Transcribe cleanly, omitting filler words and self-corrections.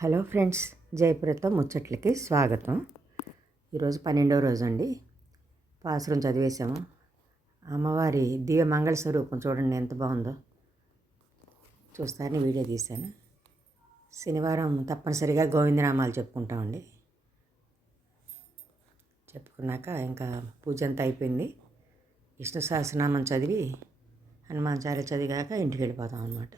Hello friends, జయప్రతో ముచ్చట్లకి స్వాగతం. ఈరోజు 12వ రోజు అండి. పాసురం చదివేశాము. అమ్మవారి దివ్య మంగళ స్వరూపం చూడండి ఎంత బాగుందో. చూస్తారని వీడియో తీశాను. శనివారం తప్పనిసరిగా గోవిందనామాలు చెప్పుకుంటామండి. చెప్పుకున్నాక ఇంకా పూజ అంతా అయిపోయింది. విష్ణు సహస్రనామం చదివి హనుమాన్ చాలీసా చదివాక ఇంటికి వెళ్ళిపోతాం అన్నమాట.